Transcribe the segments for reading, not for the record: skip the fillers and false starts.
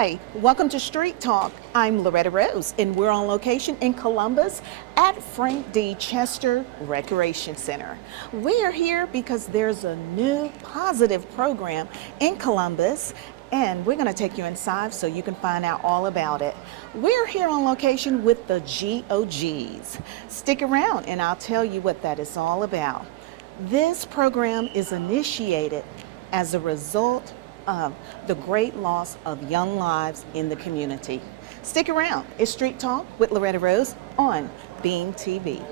Hi, welcome to Street Talk. I'm Loretta Rose, and we're on location in Columbus at Frank D. Chester Recreation Center. We are here because there's a new positive program in Columbus, and we're going to take you inside so you can find out all about it. We're here on location with the GOGs. Stick around, and I'll tell you what that is all about. This program is initiated as a result of the great loss of young lives in the community. Stick around. It's Street Talk with Loretta Rose on Beam TV.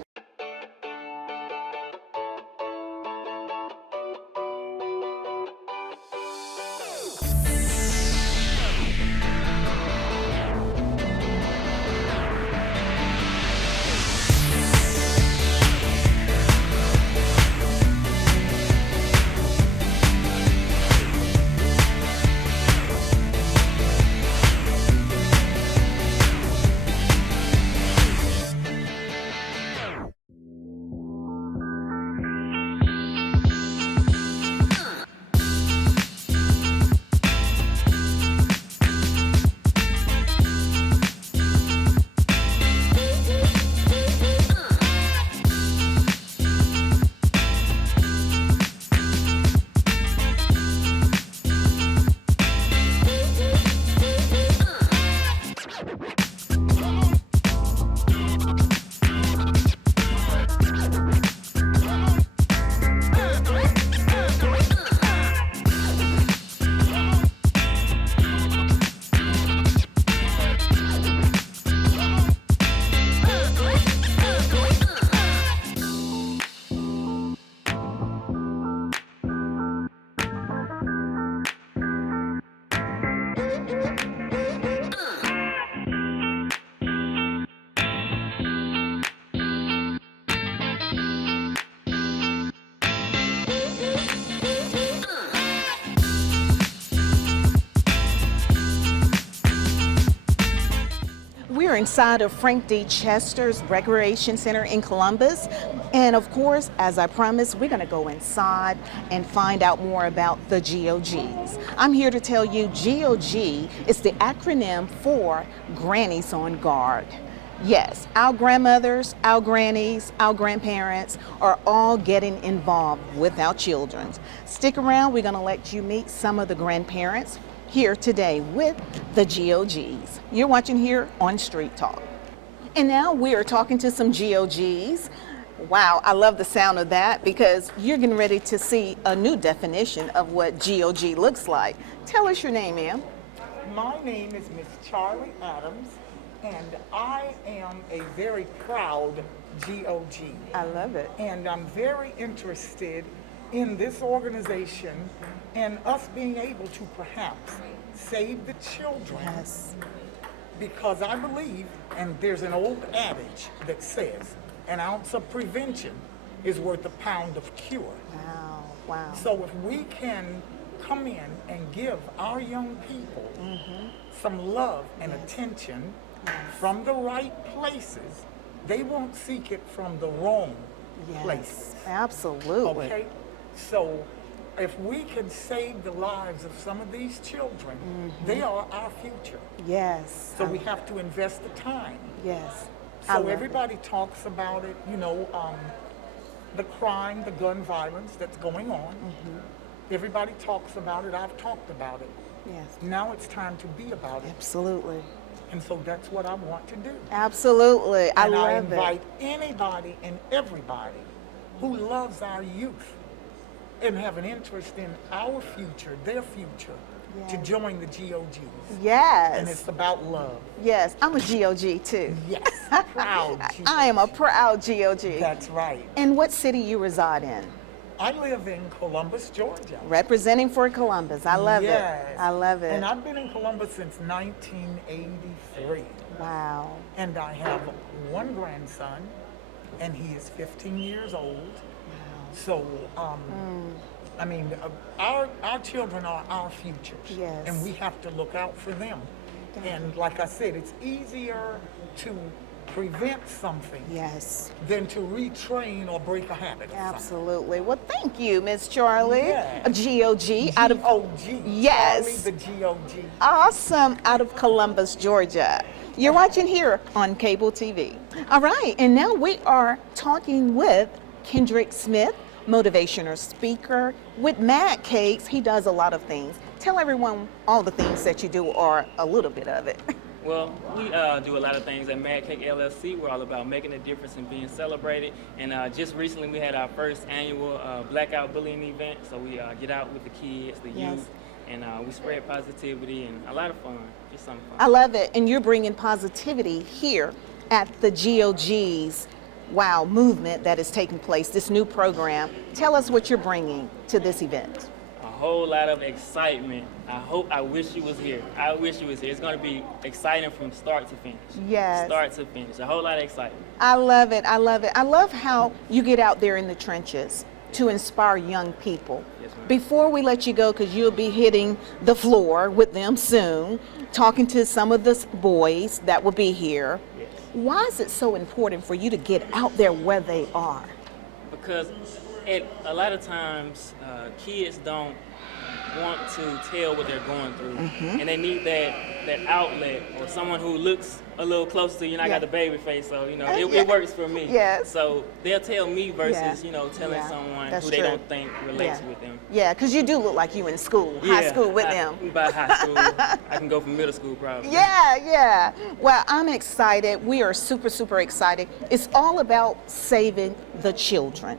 We're inside of Frank D. Chester's Recreation Center in Columbus. And of course, as I promised, we're going to go inside and find out more about the GOGs. I'm here to tell you GOG is the acronym for Grannies on Guard. Yes, our grandmothers, our grannies, our grandparents are all getting involved with our children. Stick around, we're going to let you meet some of the grandparents here today with the GOGs. You're watching here on Street Talk. And now we are talking to some GOGs. Wow, I love the sound of that because you're getting ready to see a new definition of what GOG looks like. Tell us your name, ma'am. My name is Miss Charlie Adams, and I am a very proud GOG. I love it. And I'm very interested in this organization and us being able to perhaps save the children. Yes. Because I believe, and there's an old adage that says, an ounce of prevention is worth a pound of cure. Wow, wow. So if we can come in and give our young people some love and attention from the right places, they won't seek it from the wrong places. Absolutely. Okay? So if we can save the lives of some of these children, they are our future. Yes. So we have to invest the time. Yes. So everybody talks about it, you know, the crime, the gun violence that's going on. Everybody talks about it. I've talked about it. Yes. Now it's time to be about it. Absolutely. And so that's what I want to do. Absolutely. And I love invite anybody and everybody who loves our youth and have an interest in our future, their future, to join the GOGs. Yes. And it's about love. Yes, I'm a GOG too. Yes, proud GOG. I am a proud GOG. That's right. And what city you reside in? I live in Columbus, Georgia. Representing for Columbus. I love Yes. it. I love it. And I've been in Columbus since 1983. Wow. And I have one grandson, and he is 15 years old. So, I mean, our children are our futures. Yes. And we have to look out for them. And like I said, it's easier to prevent something Yes. than to retrain or break a habit. Of something. Absolutely. Well, thank you, Miss Charlie. Yeah. A GOG out of G-O-G. Yes. Charlie the G-O-G. Awesome, out of Columbus, Georgia. You're watching here on cable TV. All right, and now we are talking with Kendrick Smith, motivational speaker with Mad Cakes. He does a lot of things. Tell everyone all the things that you do or a little bit of it. Well, we do a lot of things at Mad Cake LLC. We're all about making a difference and being celebrated. And just recently we had our first annual blackout bullying event. So we get out with the kids, the Yes. youth, and we spread positivity and a lot of fun, just something fun. I love it. And you're bringing positivity here at the GOG's Wow movement that is taking place, this new program. Tell us what you're bringing to this event. A whole lot of excitement. I wish you was here. I wish you was here. It's going to be exciting from start to finish. Yes. Start to finish. A whole lot of excitement. I love it. I love it. I love how you get out there in the trenches to inspire young people. Yes, ma'am. Before we let you go, because you'll be hitting the floor with them soon, talking to some of the boys that will be here. Yes. Why is it so important for you to get out there where they are? Because a lot of times kids don't want to tell what they're going through, and they need that outlet or someone who looks a little close to you. And I Yeah. got the baby face, so Yeah. it works for me. Yes. So they'll tell me versus Yeah. telling Yeah. someone That's who they true. don't think relates Yeah. with them. Yeah, because you do look like you in school, high school with them. By high school, I can go from middle school probably. Yeah. Well, I'm excited. We are super, super excited. It's all about saving the children.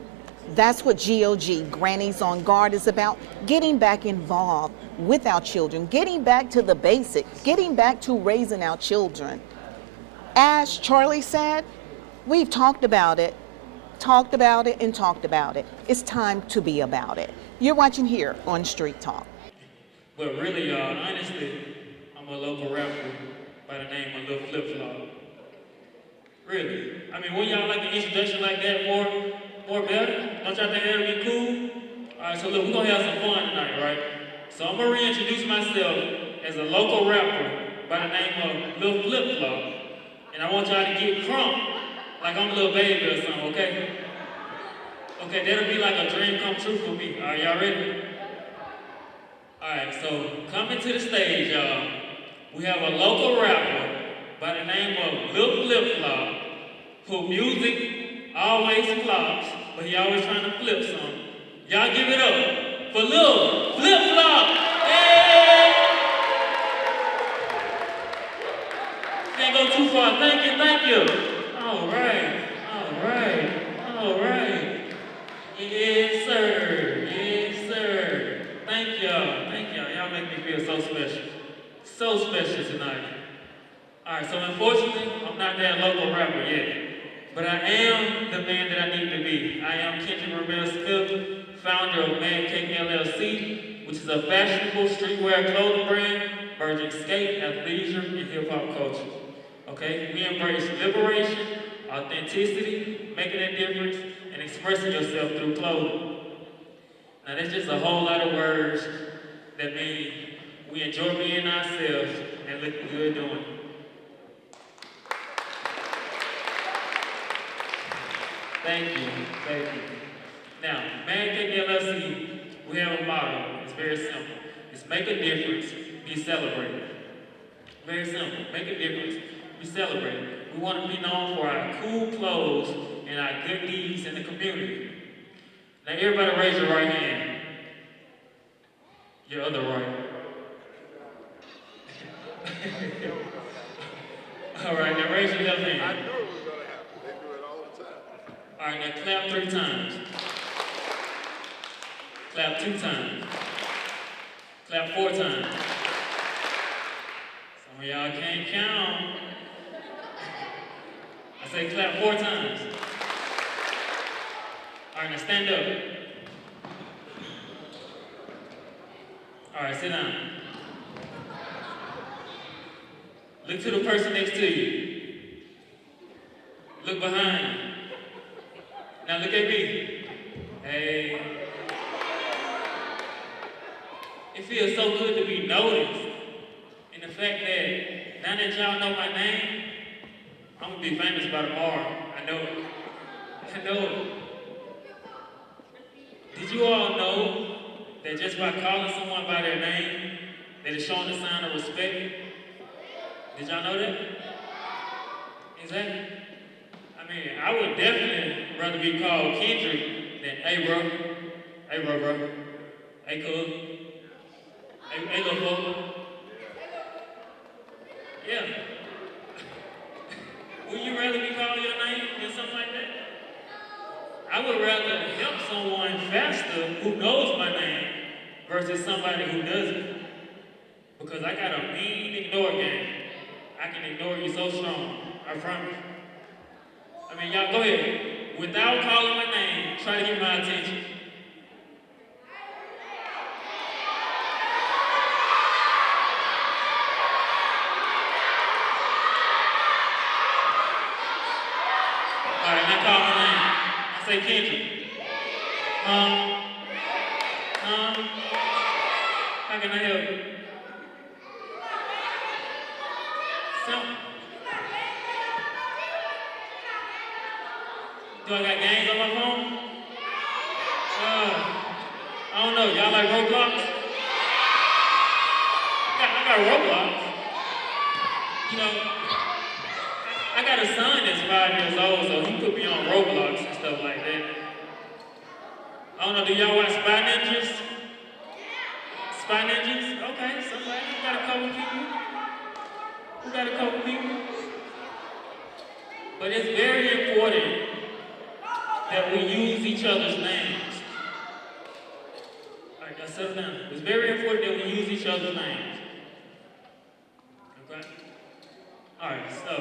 That's what GOG, Grannies on Guard, is about. Getting back involved with our children, getting back to the basics, getting back to raising our children. As Charlie said, we've talked about it, and talked about it. It's time to be about it. You're watching here on Street Talk. But really, y'all, honestly, I'm a local rapper by the name of Lil Flip Flop. Really. I mean, when y'all like an introduction like that more better? Don't y'all think that'll be cool? Alright, so look, we're gonna have some fun tonight, right? So I'm gonna reintroduce myself as a local rapper by the name of Lil Flip Flop. And I want y'all to get crunk like I'm a little baby or something, okay? Okay, that'll be like a dream come true for me. Alright, y'all ready? Alright, so coming to the stage, y'all, we have a local rapper by the name of Lil Flip Flop, who music always flops, but he always trying to flip some. Y'all give it up for Lil Flip Flop! Hey! Can't go too far. Thank you. Alright. Yes, sir. Thank y'all. Y'all make me feel so special. So special tonight. Alright, so unfortunately, I'm not that local rapper yet. But I am the man that I need to be. I am Kendrick Romero Smith, founder of Mad Cake LLC, which is a fashionable streetwear clothing brand, merging skate, athleisure, and hip-hop culture. Okay? We embrace liberation, authenticity, making a difference, and expressing yourself through clothing. Now that's just a whole lot of words that mean we enjoy being ourselves and looking good doing it. Thank you. Now, Mad Cake LLC, we have a motto. It's very simple. It's make a difference, be celebrated. Very simple. Make a difference, be celebrated. We want to be known for our cool clothes and our good deeds in the community. Now, everybody raise your right hand. Your other right. All right, now raise your left hand. I knew it was going to happen. They do it all the time. All right, now clap 3 times. Clap 2 times. Clap 4 times. Some of y'all can't count. I say clap 4 times. All right, now stand up. All right, sit down. Look to the person next to you. Look behind you. Now look at me. Hey. It feels so good to be noticed. And the fact that now that y'all know my name, I'm gonna be famous by tomorrow. I know it. I know it. Did you all know that just by calling someone by their name, that is showing a sign of respect? Did y'all know that? Exactly. I mean, I would definitely rather be called Kendrick than hey bro, bro, hey cool, hey little bro. Yeah. Would you rather be called your name than something like that? I would rather help someone faster who knows my name versus somebody who doesn't. Because I got a mean ignore game. I can ignore you so strong. I promise. I mean, y'all go ahead. Without calling my name, try to get my attention. All right, now call my name. I say Kendrick. How can I help you? Simple. Do I got games on my phone? I don't know. Y'all like Roblox? I got Roblox. You know, I got a son that's 5 years old, so he put me on Roblox and stuff like that. I don't know, do y'all watch Spy Ninjas? Spy Ninjas? Okay, somebody. We got a couple people. But it's very important that we use each other's names. All right, now settle down. It's very important that we use each other's names. Okay? All right, so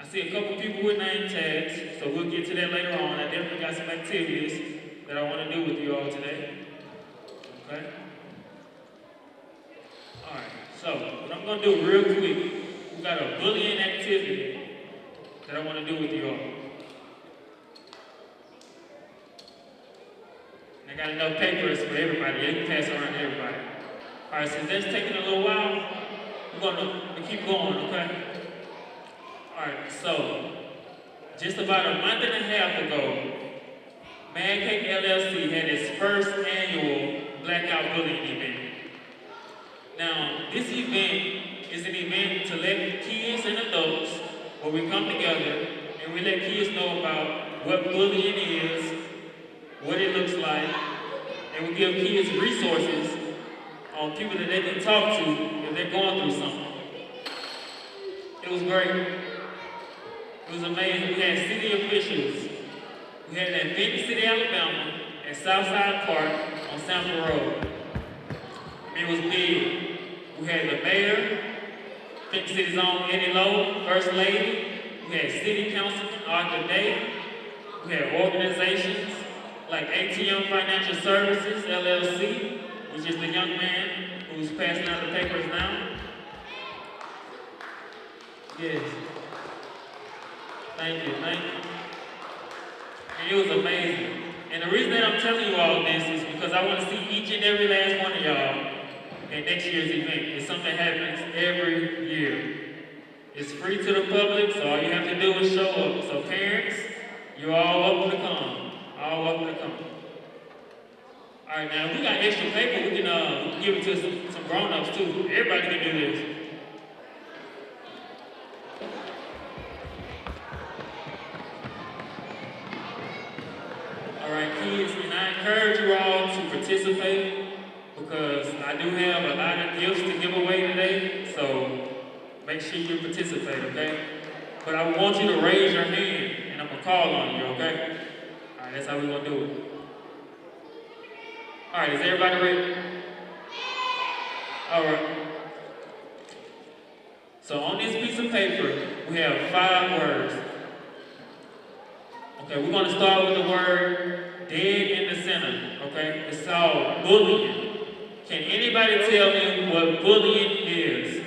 I see a couple people with name tags, so we'll get to that later on. I definitely got some activities that I want to do with you all today. Okay? All right, so what I'm going to do real quick, we got a bullying activity that I want to do with you all. And I got enough papers for everybody. You can pass around to everybody. All right, since that's taking a little while, we're going to keep going, okay? All right, so just about a month and a half ago, Man Cake LLC had its first annual Blackout Bullying event. Now, this event is an event to let kids and adults, where we come together and we let kids know about what bullying is, what it looks like, and we give kids resources on people that they can talk to if they're going through something. It was great. It was amazing. We had city officials. We had an event in City, Alabama, at Southside Park on Sample Road. It was big. We had the mayor, Fenton City's own Eddie Lowe, First Lady. We had city councilman Arthur Day. We had organizations like ATM Financial Services, LLC, which is the young man who's passing out the papers now. Yes. Thank you. And it was amazing. And the reason that I'm telling you all this is because I want to see each and every last one of y'all at next year's event. It's something that happens every year. It's free to the public, so all you have to do is show up. So parents, you're all welcome to come. All welcome to come. All right, now if we got extra paper, we can give it to some grown-ups too. Everybody can do this. All right, kids, and I encourage you all to participate because I do have a lot of gifts to give away today, so make sure you participate, okay? But I want you to raise your hand, and I'm gonna call on you, okay? All right, that's how we're gonna do it. All right, is everybody ready? All right. So on this piece of paper, we have 5 words. Okay, we're gonna start with the word dead in the center, okay? It's called bullying. Can anybody tell me what bullying is?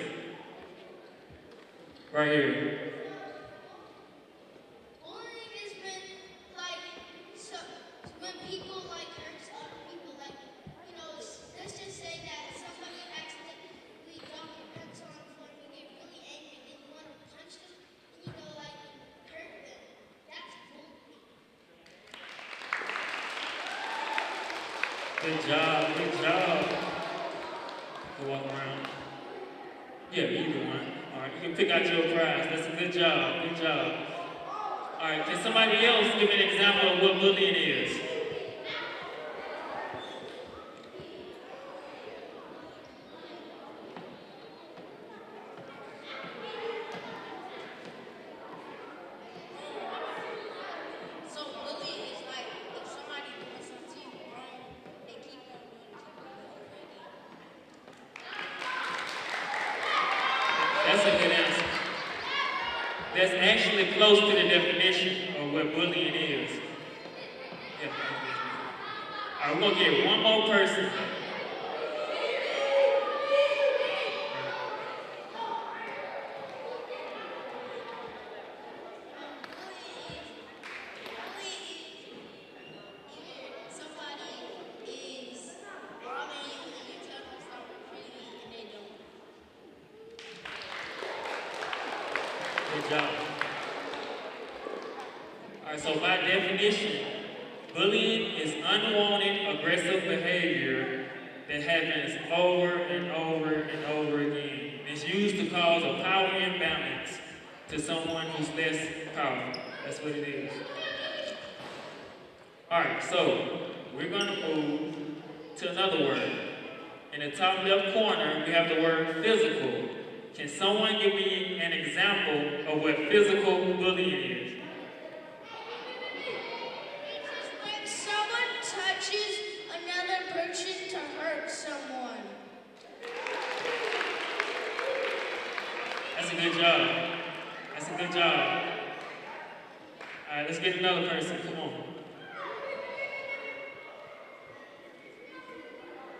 Right here. Bullying has been like when people like hurt other people, like let's just say that somebody accidentally dropped your pencil on the floor and you get really angry and you want to punch them, and Good job, good job. Go walk around. Yeah, either one. All right, you can pick out your prize. That's a good job, good job. All right, can somebody else give me an example of what bullying is? So bullying is like if somebody doing something to you wrong, they keep on doing it over and over again. That's a good answer. That's actually close to the definition of what bullying is. Yeah. All right, we're gonna get one more person. Somebody is bothering you and you tell them stop repeating it and they don't. Good job. All right, so by definition, bullying is unwanted aggressive behavior that happens over and over and over again. It's used to cause a power imbalance to someone who's less powerful. That's what it is. All right, so we're going to move to another word. In the top left corner, we have the word physical. Can someone give me an example of what physical bullying is? When someone touches another person to hurt someone. That's a good job. That's a good job. All right, let's get another person. Come on.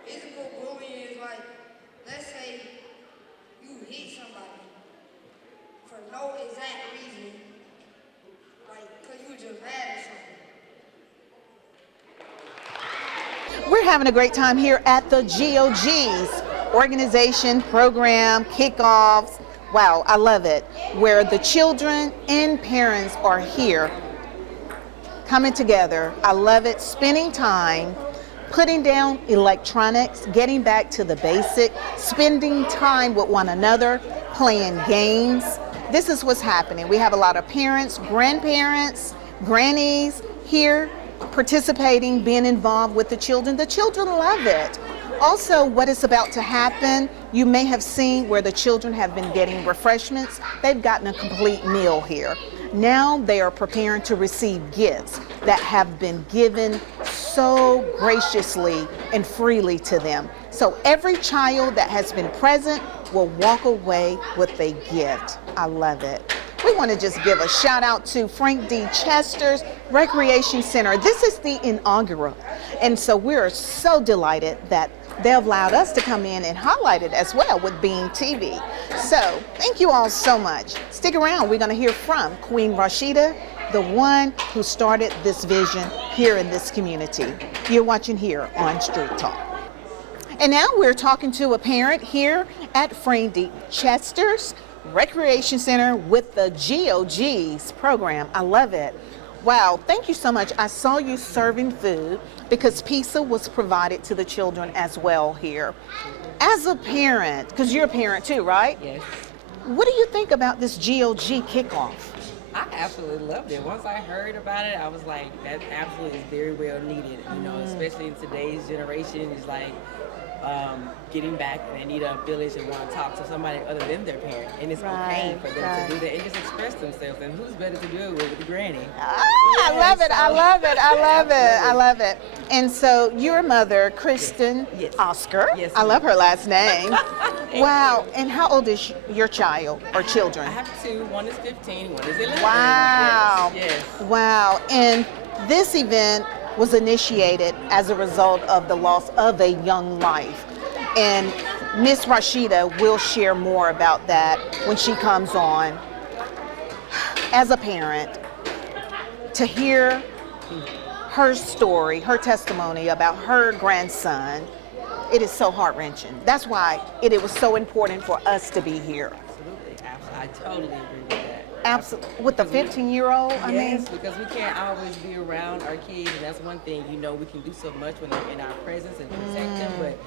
Physical bullying is like, let's say you hit somebody for no exact reason, like because you were just mad or something. We're having a great time here at the GOG's organization, program, kickoffs. Wow, I love it. Where the children and parents are here coming together. I love it. Spending time, putting down electronics, getting back to the basic, spending time with one another, playing games. This is what's happening. We have a lot of parents, grandparents, grannies here participating, being involved with the children. The children love it. Also, what is about to happen, you may have seen where the children have been getting refreshments. They've gotten a complete meal here. Now they are preparing to receive gifts that have been given so graciously and freely to them. So every child that has been present will walk away with a gift. I love it. We want to just give a shout out to Frank D. Chester's Recreation Center. This is the inaugural. And so we're so delighted that they've allowed us to come in and highlight it as well with Beam TV. So thank you all so much. Stick around. We're going to hear from Queen Rashida, the one who started this vision here in this community. You're watching here on Street Talk. And now we're talking to a parent here at Frank D. Chester's Recreation Center with the GOG's program. I love it. Wow, thank you so much. I saw you serving food because pizza was provided to the children as well here. As a parent, because you're a parent too, right? Yes. What do you think about this GOG kickoff? I absolutely loved it. Once I heard about it, I was like, that absolutely is very well needed. You know, especially in today's generation, it's like getting back and they need a village and want to talk to somebody other than their parent. And it's okay for them to do that and just express themselves. And who's better to do it with the granny? I love it. I love it. I love it. I love it. And so your mother, Kristen Yes. Oscar. Yes, I love her last name. Thank Wow. And how old is your child or children? I have two. One is 15, one is 11. Wow. Yes. Wow. And this event was initiated as a result of the loss of a young life. And Miss Rashida will share more about that when she comes on. As a parent, to hear her story, her testimony about her grandson, it is so heart-wrenching. That's why it was so important for us to be here. Absolutely. I totally agree with that. Absolutely. With the 15-year-old, I mean, Yes, because we can't always be around our kids, and that's one thing. You know, we can do so much when they're in our presence and protect them, but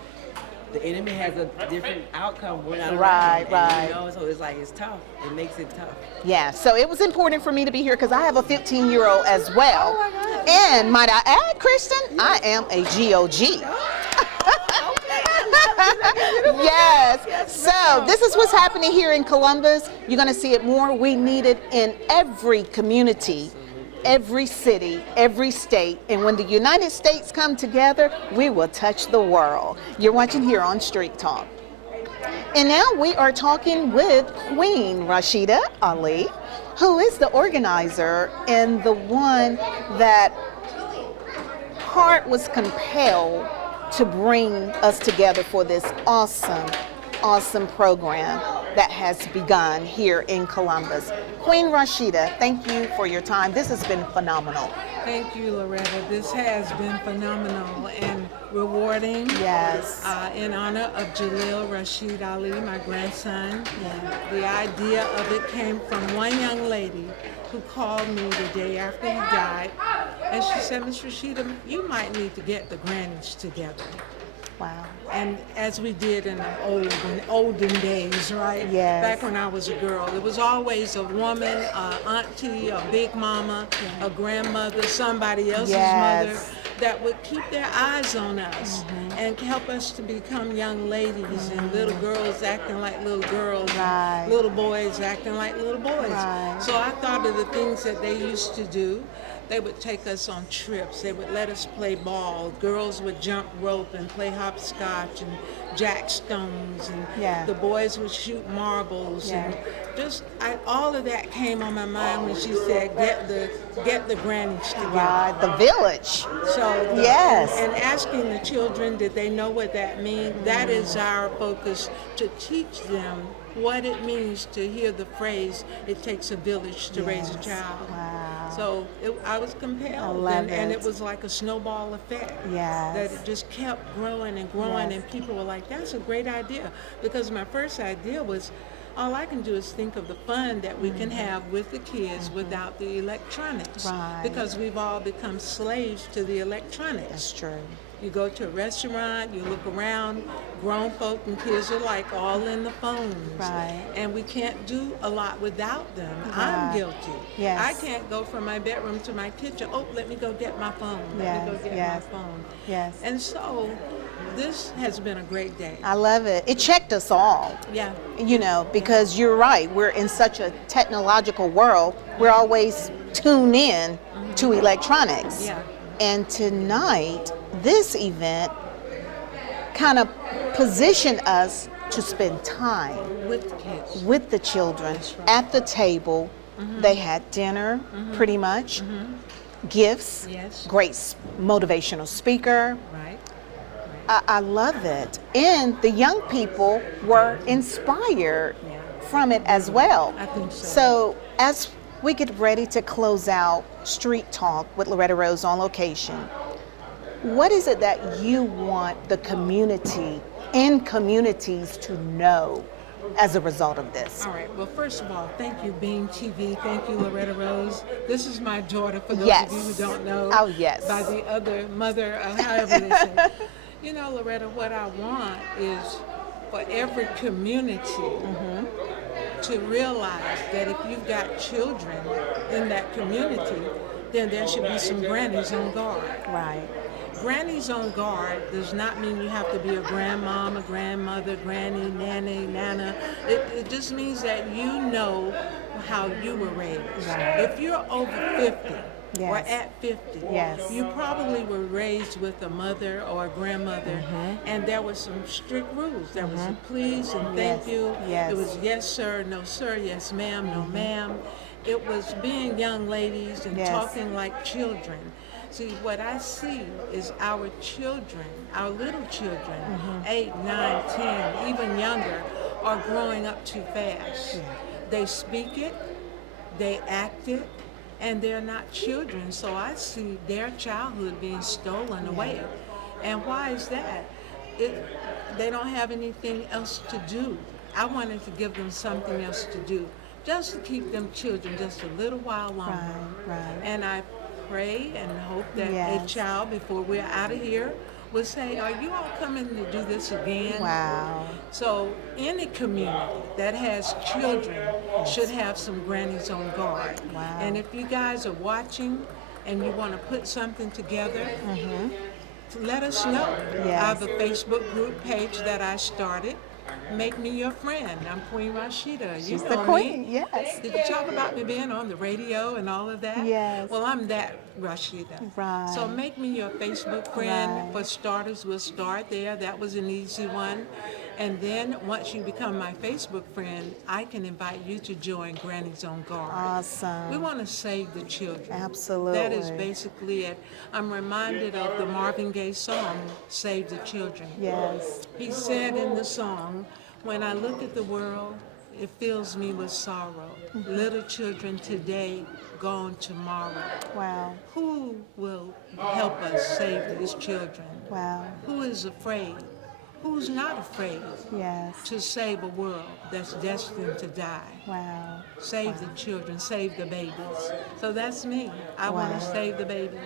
the enemy has a different outcome when we're not Right, around. right. And, you know, so it's like it's tough. It makes it tough. yeah. So it was important for me to be here because I have a 15-year-old as well. Oh, my God. And might I add, Kristen, I am a GOG. Yes. So this is what's happening here in Columbus. You're going to see it more. We need it in every community, every city, every state. And when the United States come together, we will touch the world. You're watching here on Street Talk. And now we are talking with Queen Rashida Ali, who is the organizer and the one that heart was compelled to bring us together for this awesome program that has begun here in Columbus. Queen Rashida, thank you for your time. This has been phenomenal. Thank you, Loretta. This has been phenomenal and rewarding. Yes. In honor of Jalil Rashid Ali, my grandson. The idea of it came from one young lady who called me the day after he died, and she said, Miss Rashida, you might need to get the Grannies together. Wow. And as we did in the olden days, right? Yes. Back when I was a girl, it was always a woman, a auntie, a big mama, a grandmother, somebody else's Yes. mother that would keep their eyes on us and help us to become young ladies and little girls acting like little girls, Right. and little boys acting like little boys. Right. So I thought of the things that they used to do. They would take us on trips. They would let us play ball. Girls would jump rope and play hopscotch and jack stones, and Yeah. the boys would shoot marbles. Yeah. And just all of that came on my mind when she said, "Get the Grannies together." Right. The village. So Yes. and asking the children, did they know what that means? That is our focus, to teach them what it means to hear the phrase, "It takes a village to raise a Yes. child." Wow. So I was compelled, love and it. it was like a snowball effect. Yes. That it just kept growing and growing, Yes. and people were like, "That's a great idea," because my first idea was, all I can do is think of the fun that we can have with the kids without the electronics, Right. because we've all become slaves to the electronics. That's true. You go to a restaurant, you look around, grown folk and kids are like all in the phones. Right. And we can't do a lot without them. Right. I'm guilty. Yes. I can't go from my bedroom to my kitchen. Oh, let me go get my phone. Let Yes, me go get yes, my phone. yes. And so this has been a great day. I love it. It checked us all. Yeah. You know, because you're right. We're in such a technological world. We're always tuned in to electronics. Yeah. And tonight, this event kind of positioned us to spend time With the kids. with the children right. at the table. They had dinner, pretty much, gifts, Yes. great motivational speaker. Right. I love it. And the young people were inspired Yeah. from it as well. I think so. So as we get ready to close out Street Talk with Loretta Rose on location, what is it that you want the community and communities to know as a result of this? All right. Well, first of all, thank you, Beam TV. Thank you, Loretta Rose. This is my daughter, for those Yes. of you who don't know. Oh, yes. By the other mother, however they say. You know, Loretta, what I want is for every community to realize that if you've got children in that community, then there should be some grannies on guard. Right. Grannies on guard does not mean you have to be a grandmom, a grandmother, granny, nanny, nana. It just means that you know how you were raised. Right. If you're over 50 or Yes. at 50, Yes. you probably were raised with a mother or a grandmother, and there were some strict rules. There was a please and thank Yes. you. Yes. It was yes sir, no sir, yes ma'am, no ma'am. It was being young ladies and Yes. talking like children. See, what I see is our children, our little children, 8, 9, 10, even younger, are growing up too fast. They speak it, they act it, and they're not children. So I see their childhood being stolen away. And why is that? They don't have anything else to do. I wanted to give them something else to do. just to keep them children just a little while longer. Right. And I pray and hope that a Yes. child, before we're out of here, will say, are you all coming to do this again? Wow. So any community that has children should have some grannies on guard. Wow. And if you guys are watching and you want to put something together, let us know. I have a Facebook group page that I started. Make me your friend. I'm Queen Rashida. You She's know the queen, me. yes. Did you talk about me being on the radio and all of that? Yes. Well, I'm that Rashida. Right. So make me your Facebook friend. Right. For starters, we'll start there. That was an easy one. And then once you become my Facebook friend, I can invite you to join Grannies on Guard. Awesome. We want to save the children. Absolutely. That is basically it. I'm reminded of the Marvin Gaye song, Save the Children. Yes. He said in the song, when I look at the world, it fills me with sorrow. Little children today, gone tomorrow. Wow. Who will help us save these children? Wow. Who is afraid? Who's not afraid Yes. to save a world that's destined to die? Wow. Save the children, save the babies. So that's me. I want Wow. to save the babies.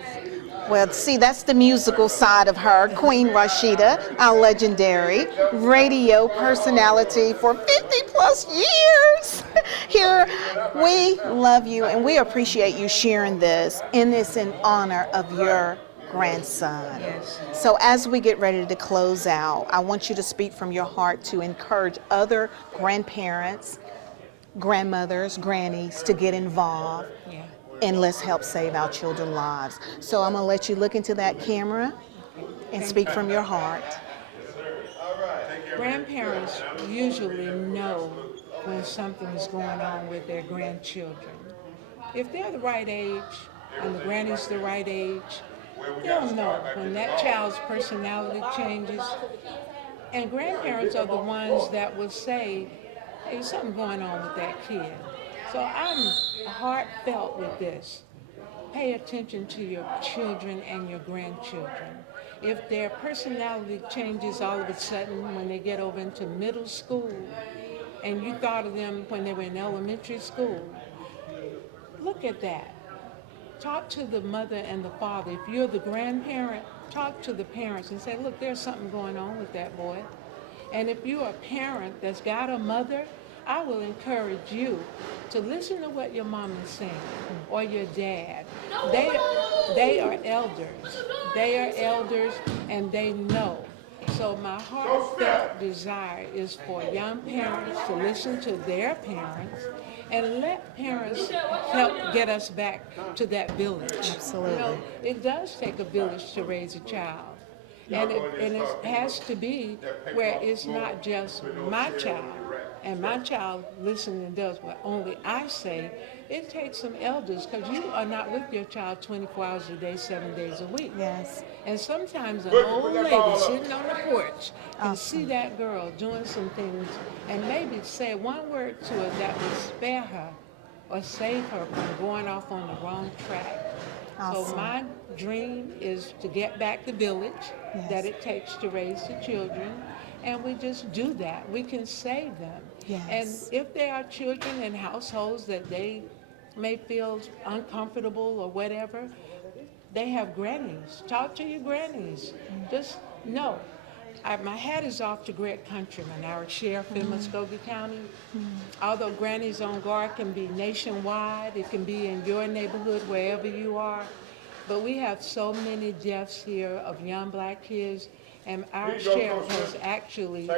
Well, see, that's the musical side of her, Queen Rashida, our legendary radio personality for 50 plus years. Here, we love you and we appreciate you sharing this, and it's in honor of your grandson. Yes. So as we get ready to close out, I want you to speak from your heart to encourage other grandparents, grandmothers, grannies to get involved. Yeah. And let's help save our children's lives. So I'm gonna let you look into that camera and speak from your heart. Grandparents usually know when something is going on with their grandchildren. If they're the right age and the granny's the right age, they'll know when that child's personality changes. And grandparents are the ones that will say, hey, there's something going on with that kid. So I'm heartfelt with this. Pay attention to your children and your grandchildren. If their personality changes all of a sudden when they get over into middle school, and you thought of them when they were in elementary school, look at that. Talk to the mother and the father. If you're the grandparent, talk to the parents and say, look, there's something going on with that boy. And if you're a parent that's got a mother, I will encourage you to listen to what your mom is saying or your dad. They are elders. They are elders and they know. So my heartfelt desire is for young parents to listen to their parents and let parents help get us back to that village. Absolutely. You know, it does take a village to raise a child. And it has to be where it's not just my child, and my child listens and does what only I say. It takes some elders, because you are not with your child 24 hours a day, 7 days a week. Yes. And sometimes an old lady sitting on the porch can see that girl doing some things and maybe say one word to her that would spare her or save her from going off on the wrong track. So Awesome. my dream is to get back the village Yes. that it takes to raise the children, and we just do that. We can save them. Yes. And if there are children in households that they may feel uncomfortable or whatever, they have grannies. Talk to your grannies. Just know. My hat is off to Greg Countryman, our sheriff in Muskogee County. Although Grannies on Guard can be nationwide, it can be in your neighborhood, wherever you are. But we have so many deaths here of young black kids, and our sheriff has actually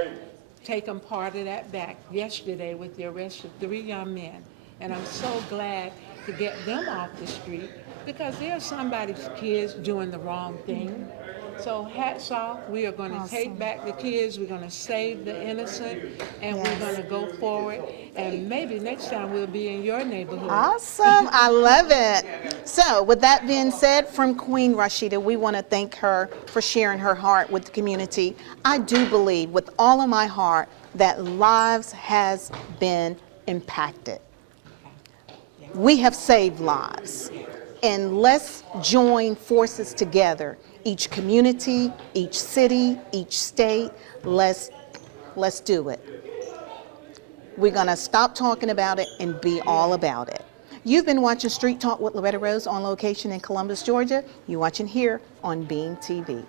taken part of that back yesterday with the arrest of 3 young men. And I'm so glad to get them off the street, because they're somebody's kids doing the wrong thing. So hats off. We are going to take back the kids. We're going to save the innocent, and we're going to go forward. And maybe next time we'll be in your neighborhood. Awesome. I love it. So with that being said, from Queen Rashida, we want to thank her for sharing her heart with the community. I do believe with all of my heart that lives has been impacted. We have saved lives. And let's join forces together. Each community, each city, each state, let's do it. We're going to stop talking about it and be all about it. You've been watching Street Talk with Loretta Rose on location in Columbus, Georgia. You're watching here on Beam TV.